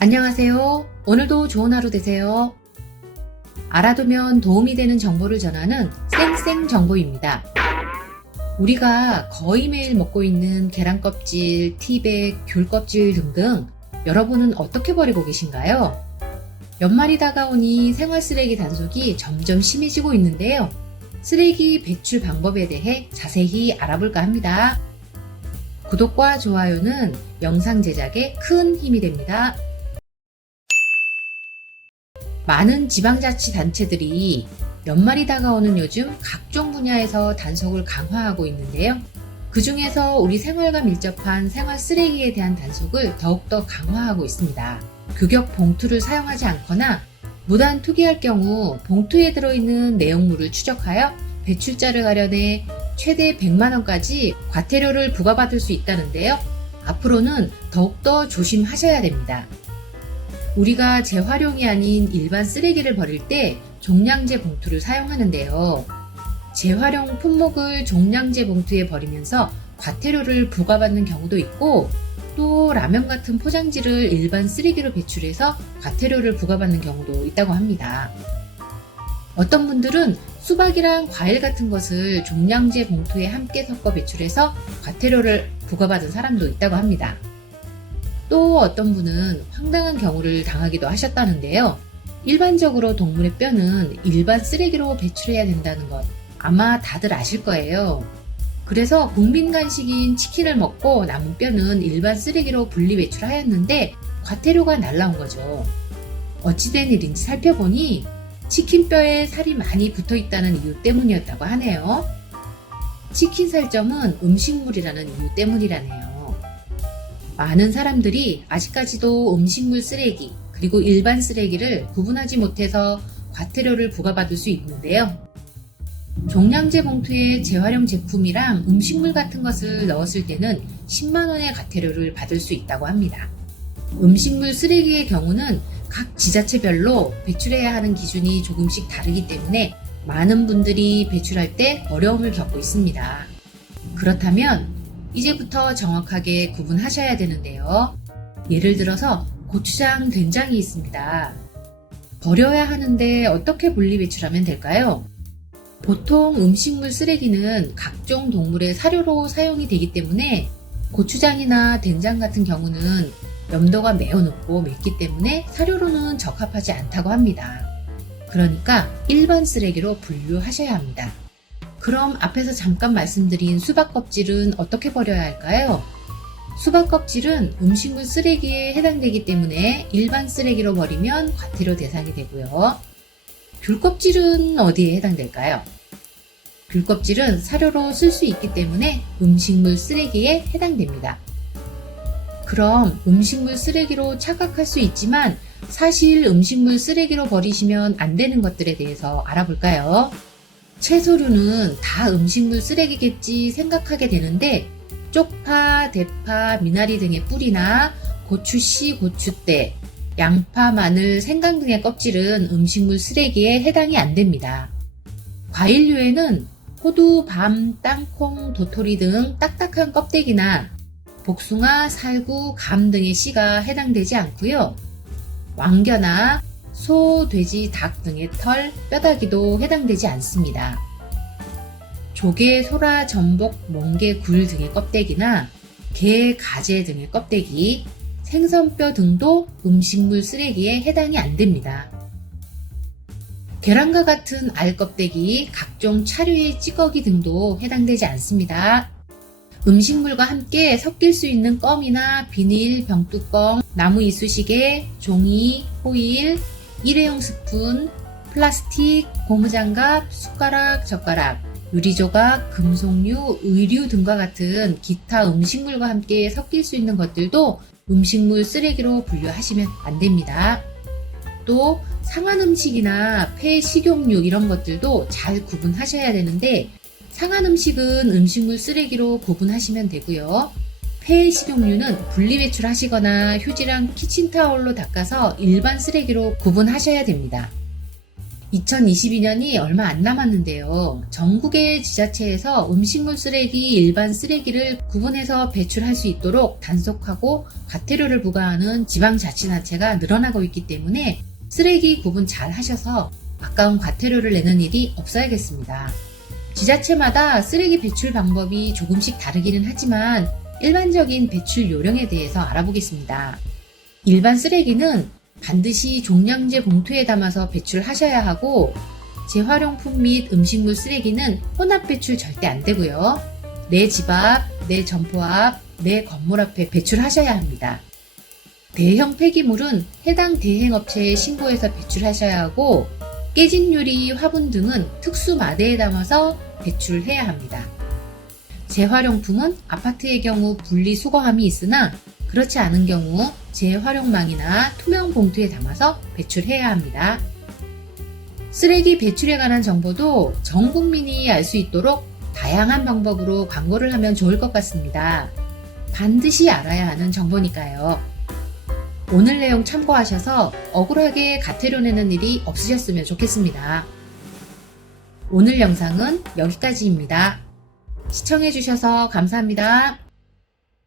안녕하세요. 오늘도 좋은 하루 되세요. 알아두면 도움이 되는 정보를 전하는 쌩쌩 정보입니다. 우리가 거의 매일 먹고 있는 계란 껍질, 티백, 귤 껍질 등등 여러분은 어떻게 버리고 계신가요? 연말이 다가오니 생활 쓰레기 단속이 점점 심해지고 있는데요. 쓰레기 배출 방법에 대해 자세히 알아볼까 합니다. 구독과 좋아요는 영상 제작에 큰 힘이 됩니다. 많은 지방자치단체들이 연말이 다가오는 요즘 각종 분야에서 단속을 강화하고 있는데요. 그 중에서 우리 생활과 밀접한 생활 쓰레기에 대한 단속을 더욱더 강화하고 있습니다. 규격 봉투를 사용하지 않거나 무단 투기할 경우 봉투에 들어있는 내용물을 추적하여 배출자를 가려내 최대 100만원까지 과태료를 부과받을 수 있다는데요. 앞으로는 더욱더 조심하셔야 됩니다. 우리가 재활용이 아닌 일반 쓰레기를 버릴 때 종량제 봉투를 사용하는데요. 재활용 품목을 종량제 봉투에 버리면서 과태료를 부과받는 경우도 있고, 또 라면 같은 포장지를 일반 쓰레기로 배출해서 과태료를 부과받는 경우도 있다고 합니다. 어떤 분들은 수박이랑 과일 같은 것을 종량제 봉투에 함께 섞어 배출해서 과태료를 부과받은 사람도 있다고 합니다. 또 어떤 분은 황당한 경우를 당하기도 하셨다는데요. 일반적으로 동물의 뼈는 일반 쓰레기로 배출해야 된다는 것 아마 다들 아실 거예요. 그래서 국민 간식인 치킨을 먹고 남은 뼈는 일반 쓰레기로 분리 배출하였는데 과태료가 날라온 거죠. 어찌된 일인지 살펴보니 치킨 뼈에 살이 많이 붙어 있다는 이유 때문이었다고 하네요. 치킨 살점은 음식물이라는 이유 때문이라네요. 많은 사람들이 아직까지도 음식물 쓰레기 그리고 일반 쓰레기를 구분하지 못해서 과태료를 부과받을 수 있는데요. 종량제 봉투에 재활용 제품이랑 음식물 같은 것을 넣었을 때는 10만원의 과태료를 받을 수 있다고 합니다. 음식물 쓰레기의 경우는 각 지자체별로 배출해야 하는 기준이 조금씩 다르기 때문에 많은 분들이 배출할 때 어려움을 겪고 있습니다. 그렇다면 이제부터 정확하게 구분하셔야 되는데요. 예를 들어서 고추장, 된장이 있습니다. 버려야 하는데 어떻게 분리 배출하면 될까요? 보통 음식물 쓰레기는 각종 동물의 사료로 사용이 되기 때문에 고추장이나 된장 같은 경우는 염도가 매우 높고 맵기 때문에 사료로는 적합하지 않다고 합니다. 그러니까 일반 쓰레기로 분류하셔야 합니다. 그럼 앞에서 잠깐 말씀드린 수박 껍질은 어떻게 버려야 할까요? 수박 껍질은 음식물 쓰레기에 해당되기 때문에 일반 쓰레기로 버리면 과태료 대상이 되고요. 귤 껍질은 어디에 해당될까요? 귤 껍질은 사료로 쓸 수 있기 때문에 음식물 쓰레기에 해당됩니다. 그럼 음식물 쓰레기로 착각할 수 있지만 사실 음식물 쓰레기로 버리시면 안 되는 것들에 대해서 알아볼까요? 채소류는 다 음식물 쓰레기겠지 생각하게 되는데 쪽파, 대파, 미나리 등의 뿌리나 고추씨, 고추대, 양파, 마늘, 생강 등의 껍질은 음식물 쓰레기에 해당이 안 됩니다. 과일류에는 호두, 밤, 땅콩, 도토리 등 딱딱한 껍데기나 복숭아, 살구, 감 등의 씨가 해당되지 않고요. 왕겨나 소, 돼지, 닭 등의 털, 뼈다귀도 해당되지 않습니다. 조개, 소라, 전복, 멍게, 굴 등의 껍데기나 게, 가재 등의 껍데기, 생선뼈 등도 음식물 쓰레기에 해당이 안 됩니다. 계란과 같은 알 껍데기, 각종 차류의 찌꺼기 등도 해당되지 않습니다. 음식물과 함께 섞일 수 있는 껌이나 비닐, 병뚜껑, 나무 이쑤시개, 종이, 호일, 일회용 스푼, 플라스틱, 고무장갑, 숟가락, 젓가락, 유리조각, 금속류, 의류 등과 같은 기타 음식물과 함께 섞일 수 있는 것들도 음식물 쓰레기로 분류하시면 안 됩니다. 또 상한 음식이나 폐 식용유 이런 것들도 잘 구분하셔야 되는데 상한 음식은 음식물 쓰레기로 구분하시면 되고요. 폐 식용유는 분리배출하시거나 휴지랑 키친타올로 닦아서 일반 쓰레기로 구분하셔야 됩니다. 2022년이 얼마 안 남았는데요. 전국의 지자체에서 음식물 쓰레기, 일반 쓰레기를 구분해서 배출할 수 있도록 단속하고 과태료를 부과하는 지방자치단체가 늘어나고 있기 때문에 쓰레기 구분 잘 하셔서 아까운 과태료를 내는 일이 없어야겠습니다. 지자체마다 쓰레기 배출 방법이 조금씩 다르기는 하지만 일반적인 배출 요령에 대해서 알아보겠습니다. 일반 쓰레기는 반드시 종량제 봉투에 담아서 배출하셔야 하고 재활용품 및 음식물 쓰레기는 혼합 배출 절대 안 되고요. 내 집 앞, 내 점포 앞, 내 건물 앞에 배출하셔야 합니다. 대형 폐기물은 해당 대행업체에 신고해서 배출하셔야 하고 깨진 유리, 화분 등은 특수 마대에 담아서 배출해야 합니다. 재활용품은 아파트의 경우 분리수거함이 있으나 그렇지 않은 경우 재활용망이나 투명 봉투에 담아서 배출해야 합니다. 쓰레기 배출에 관한 정보도 전 국민이 알 수 있도록 다양한 방법으로 광고를 하면 좋을 것 같습니다. 반드시 알아야 하는 정보니까요. 오늘 내용 참고하셔서 억울하게 과태료 내는 일이 없으셨으면 좋겠습니다. 오늘 영상은 여기까지입니다. 시청해주셔서 감사합니다.